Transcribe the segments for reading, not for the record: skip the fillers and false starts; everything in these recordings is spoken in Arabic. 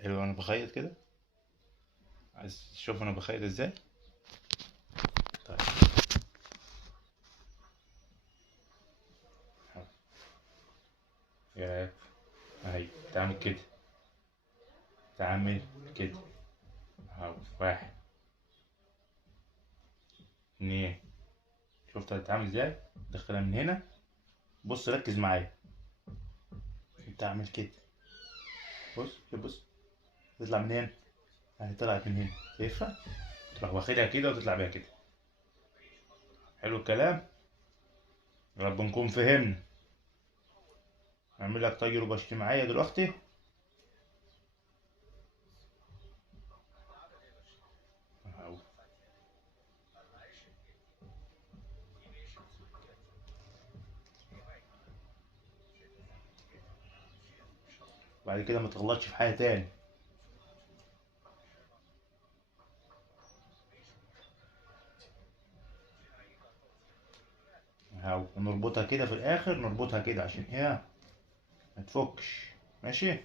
حلو انا بخيط كده. عايز تشوف انا بخيط ازاي؟ طيب. أهو. يا اهي تعمل كده، تعمل كده. اهو واحد اتنين. شفت هتتعمل ازاي؟ دخلها من هنا. بص ركز معايا. تعمل كده. بص بص. تطلع من هنا. اهي طلعت من هنا، شايفها؟ تروح واخدها كده وتطلع بيها كده. حلو الكلام. يا رب نكون فهمنا. اعمل لك تجربة اجتماعية دلوقتي. اهو. بعد كده ما تغلطش في حاجة تاني. اهو ونربطها كده في الاخر، نربطها كده عشان ايه؟ ما تفكش. ماشي.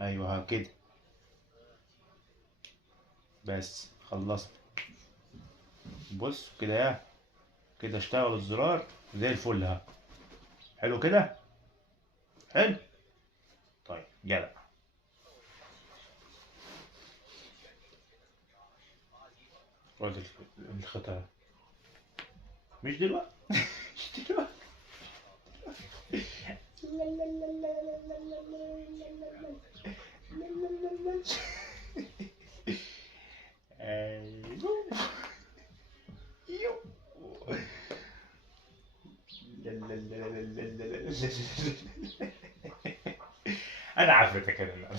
ايوه ها كده. بس خلصت. بص كده يا، كده اشتغل الزرار زي الفل ها. حلو كده. حلو. طيب جدع. خد الخطأ. مش دلوقتي. مش دلوقتي. ايوه. يو. لا لا لا لا لا لا لا لا لا. انا عافيتك انا.